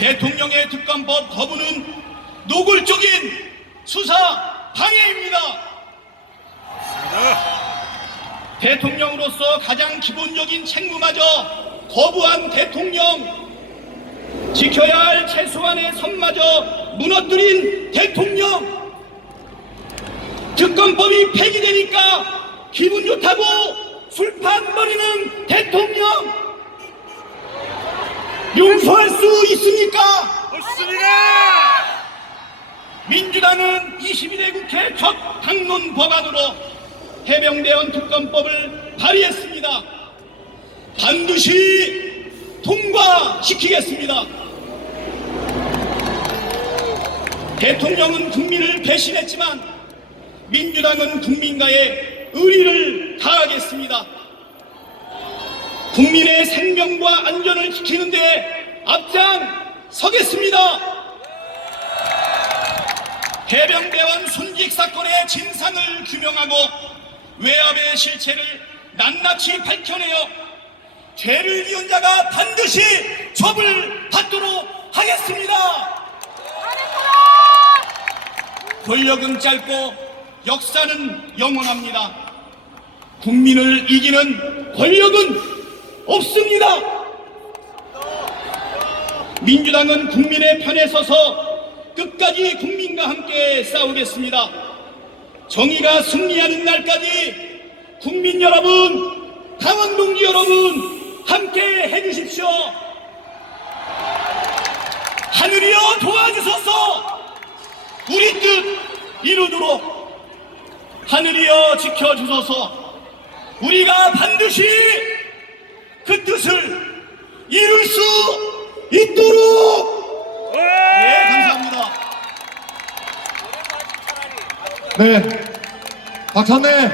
대통령의 특검법 거부는 노골적인 수사 방해입니다. 대통령으로서 가장 기본적인 책무마저 거부한 대통령, 지켜야 할 최소한의 선마저 무너뜨린 대통령, 특검법이 폐기되니까 기분 좋다고 술판 버리는 대통령, 용서할 수 있습니까? 없습니다. 민주당은 22대 국회 첫 당론 법안으로 해병대원 특검법을 발의했습니다. 반드시 통과시키겠습니다. 대통령은 국민을 배신했지만 민주당은 국민과의 의리를 다하겠습니다. 국민의 생명과 안전을 지키는 데 앞장서겠습니다. 해병대원 순직 사건의 진상을 규명하고 외압의 실체를 낱낱이 밝혀내어 죄를 지은 자가 반드시 처벌받도록 하겠습니다. 권력은 짧고 역사는 영원합니다. 국민을 이기는 권력은 없습니다. 민주당은 국민의 편에 서서 끝까지 국민과 함께 싸우겠습니다. 정의가 승리하는 날까지 국민 여러분, 당원 동지 여러분 함께 해주십시오. 하늘이여 도와주소서. 우리 뜻 이루도록 하늘이여 지켜주소서. 우리가 반드시 그 뜻을 이룰 수 있도록. 네, 감사합니다. 네, 박찬래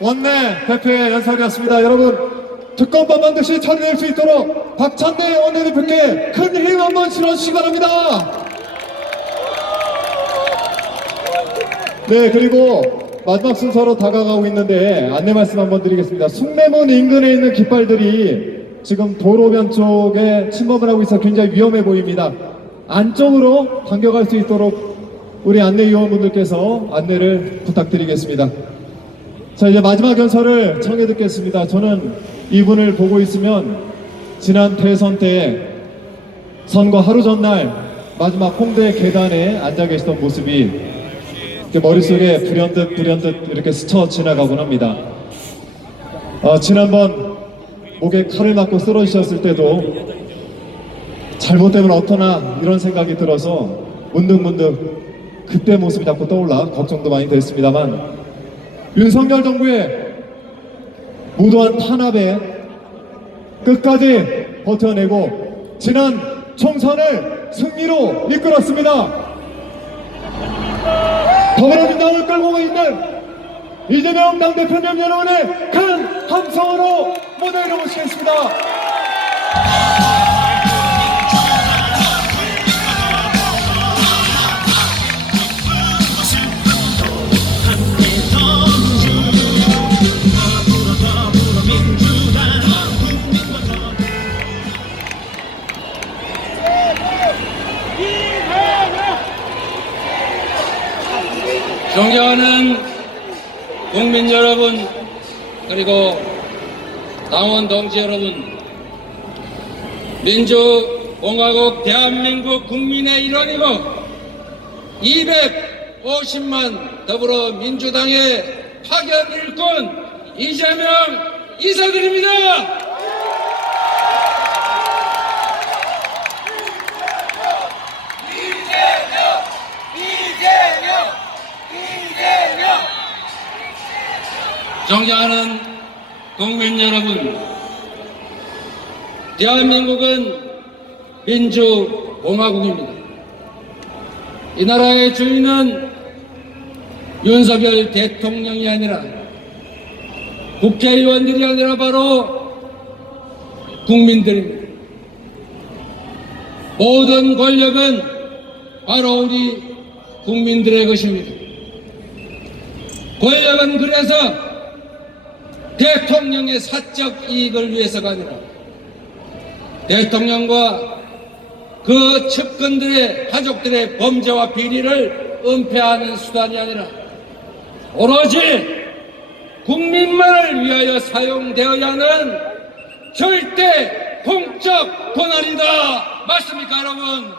원내 대표의 연설이었습니다. 여러분, 특검법 반드시 처리될 수 있도록 박찬래 원내대표께 큰 힘 한번 실어주시기 바랍니다. 네, 그리고 마지막 순서로 다가가고 있는데 안내 말씀 한번 드리겠습니다. 숭례문 인근에 있는 깃발들이 지금 도로변 쪽에 침범을 하고 있어 굉장히 위험해 보입니다. 안쪽으로 당겨갈 수 있도록 우리 안내위원분들께서 안내를 부탁드리겠습니다. 자, 이제 마지막 연설을 청해 듣겠습니다. 저는 이분을 보고 있으면 지난 대선 때 선거 하루 전날 마지막 홍대 계단에 앉아 계시던 모습이 머릿속에 불현듯 이렇게 스쳐 지나가곤 합니다. 지난번 목에 칼을 맞고 쓰러지셨을 때도 잘못되면 어떠나 이런 생각이 들어서 문득 그때 모습이 자꾸 떠올라 걱정도 많이 됐습니다만, 윤석열 정부의 무도한 탄압에 끝까지 버텨내고 지난 총선을 승리로 이끌었습니다. 더불어민주당을 끌고 있는 이재명 당대표님 여러분의 큰 함성으로 무대를 모시겠습니다. 존경하는 국민 여러분, 그리고 당원 동지 여러분, 민주공화국 대한민국 국민의 일원이고 250만 더불어민주당의 파견 일꾼 이재명 인사드립니다. 존경하는 국민 여러분, 대한민국은 민주공화국입니다. 이 나라의 주인은 윤석열 대통령이 아니라 국회의원들이 아니라 바로 국민들입니다. 모든 권력은 바로 우리 국민들의 것입니다. 권력은 그래서 대통령의 사적 이익을 위해서가 아니라 대통령과 그 측근들의 가족들의 범죄와 비리를 은폐하는 수단이 아니라 오로지 국민만을 위하여 사용되어야 하는 절대 공적 권한이다. 맞습니까, 여러분?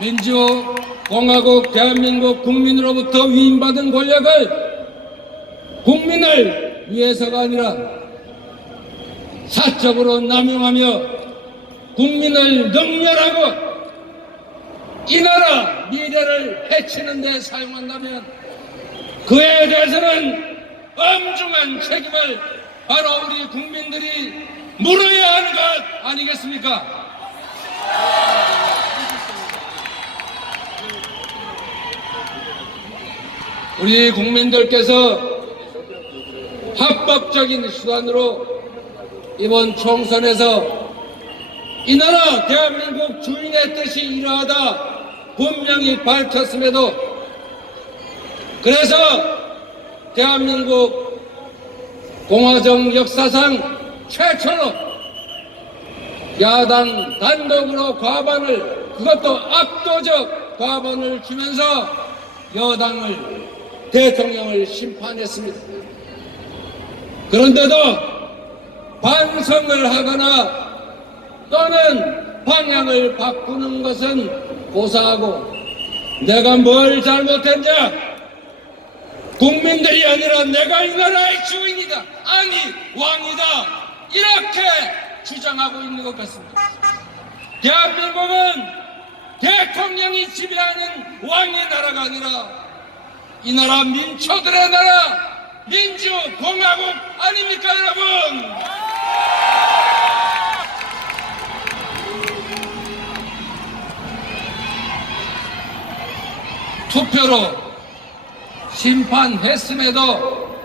민주공화국 대한민국 국민으로부터 위임받은 권력을 국민을 위해서가 아니라 사적으로 남용하며 국민을 능멸하고 이 나라 미래를 해치는 데 사용한다면 그에 대해서는 엄중한 책임을 바로 우리 국민들이 물어야 하는 것 아니겠습니까? 우리 국민들께서 합법적인 수단으로 이번 총선에서 이 나라 대한민국 주인의 뜻이 이러하다 분명히 밝혔음에도 그래서 대한민국 공화정 역사상 최초로 야당 단독으로 과반을, 그것도 압도적 과반을 주면서 여당을, 대통령을 심판했습니다. 그런데도 반성을 하거나 또는 방향을 바꾸는 것은 고사하고 내가 뭘 잘못했냐, 국민들이 아니라 내가 이 나라의 주인이다, 아니 왕이다, 이렇게 주장하고 있는 것 같습니다. 대한민국은 대통령이 지배하는 왕의 나라가 아니라 이 나라 민초들의 나라, 민주공화국 아닙니까, 여러분? 투표로 심판했음에도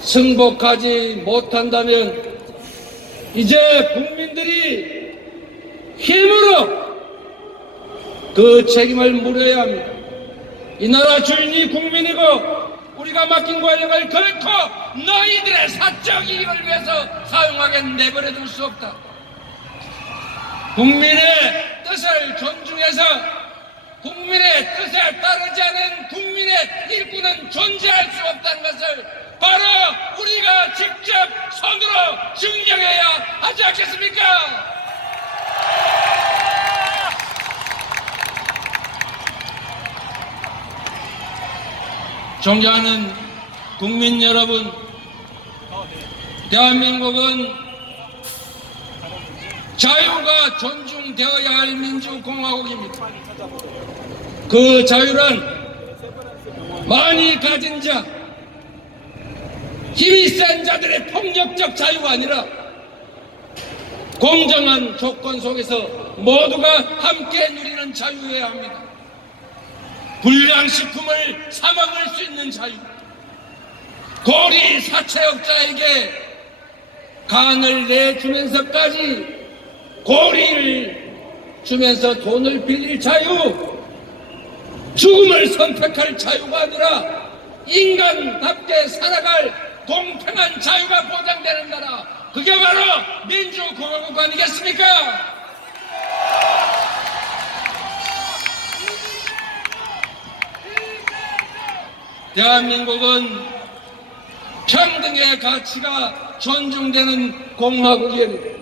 승복하지 못한다면 이제 국민들이 힘으로 그 책임을 물어야 합니다. 이 나라 주인이 국민이고 우리가 맡긴 권력을 결코 너희들의 사적 이익을 위해서 사용하게 내버려둘 수 없다. 국민의 뜻을 존중해서 국민의 뜻에 따르지 않은 국민의 일꾼은 존재할 수 없다는 것을 바로 우리가 직접 손으로 증명해야 하지 않겠습니까? 존경하는 국민 여러분, 대한민국은 자유가 존중되어야 할 민주공화국입니다. 그 자유란 많이 가진 자, 힘이 센 자들의 폭력적 자유가 아니라 공정한 조건 속에서 모두가 함께 누리는 자유여야 합니다. 불량식품을 사 먹을 수 있는 자유, 고리 사채업자에게 간을 내주면서까지 고리를 주면서 돈을 빌릴 자유, 죽음을 선택할 자유가 아니라 인간답게 살아갈 공평한 자유가 보장되는 나라, 그게 바로 민주공화국 아니겠습니까? 대한민국은 평등의 가치가 존중되는 공화국입니다.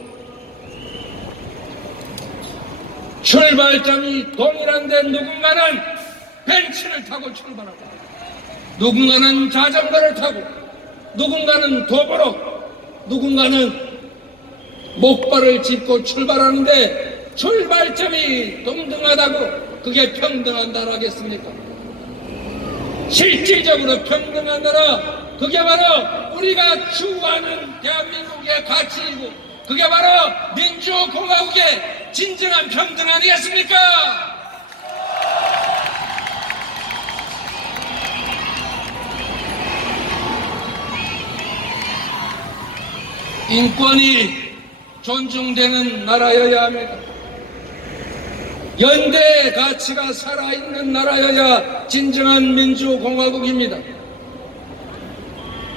출발점이 동일한데 누군가는 벤츠를 타고 출발하고 누군가는 자전거를 타고 누군가는 도보로 누군가는 목발을 짚고 출발하는데 출발점이 동등하다고 그게 평등한 나라겠습니까? 실질적으로 평등한 나라, 그게 바로 우리가 추구하는 대한민국의 가치이고 그게 바로 민주공화국의 진정한 평등 아니겠습니까? 인권이 존중되는 나라여야 합니다. 연대의 가치가 살아있는 나라여야 진정한 민주공화국입니다.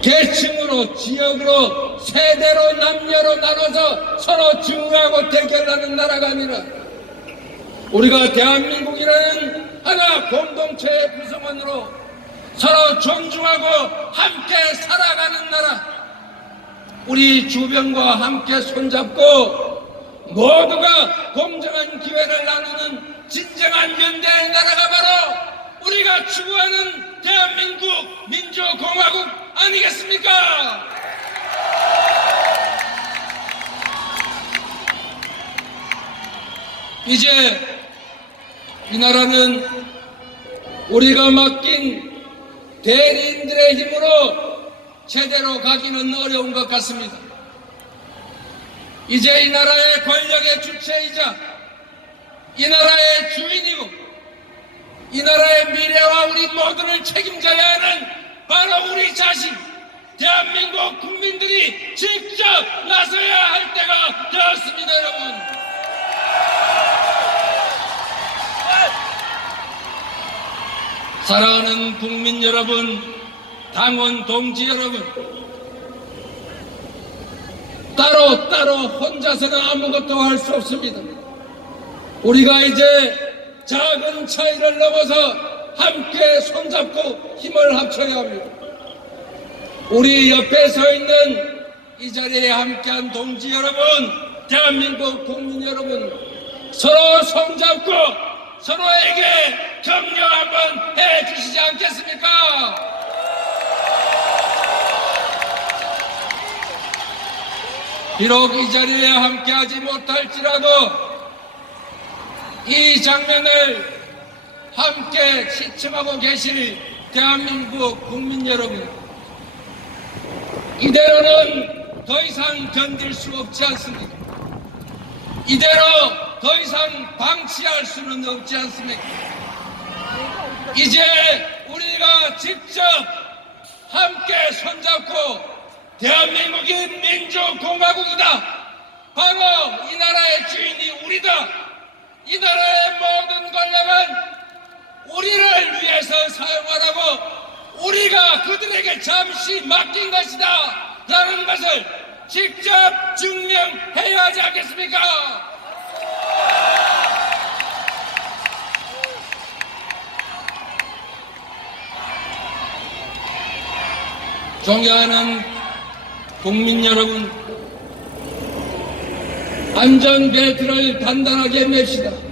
계층으로, 지역으로, 세대로, 남녀로 나눠서 서로 증오하고 대결하는 나라가 아니라 우리가 대한민국이라는 하나 공동체의 구성원으로 서로 존중하고 함께 살아가는 나라, 우리 주변과 함께 손잡고 모두가 공정한 기회를 나누는 진정한 연대의 나라가 바로 우리가 추구하는 대한민국 민주공화국 아니겠습니까? 이제 이 나라는 우리가 맡긴 대리인들의 힘으로 제대로 가기는 어려운 것 같습니다. 이제 이 나라의 권력의 주체이자 이 나라의 주인이고 이 나라의 미래와 우리 모두를 책임져야 하는 바로 우리 자신, 대한민국 국민들이 직접 나서야 할 때가 되었습니다, 여러분. 사랑하는 국민 여러분, 당원 동지 여러분, 따로 혼자서는 아무것도 할 수 없습니다. 우리가 이제 작은 차이를 넘어서 함께 손잡고 힘을 합쳐야 합니다. 우리 옆에 서 있는 이 자리에 함께한 동지 여러분, 대한민국 국민 여러분, 서로 손잡고 서로에게 격려 한번 해주시지 않겠습니까? 비록 이 자리에 함께하지 못할지라도 이 장면을 함께 시청하고 계실 대한민국 국민 여러분, 이대로는 더 이상 견딜 수 없지 않습니까? 이대로 더 이상 방치할 수는 없지 않습니까? 이제 우리가 직접 함께 손잡고 대한민국이 민주공화국이다, 바로 이 나라의 주인이 우리다, 이 나라의 모든 권력은 우리를 위해서 사용하라고 우리가 그들에게 잠시 맡긴 것이다 라는 것을 직접 증명해야 하지 않겠습니까? 존경하는 국민 여러분, 안전벨트를 단단하게 맵시다.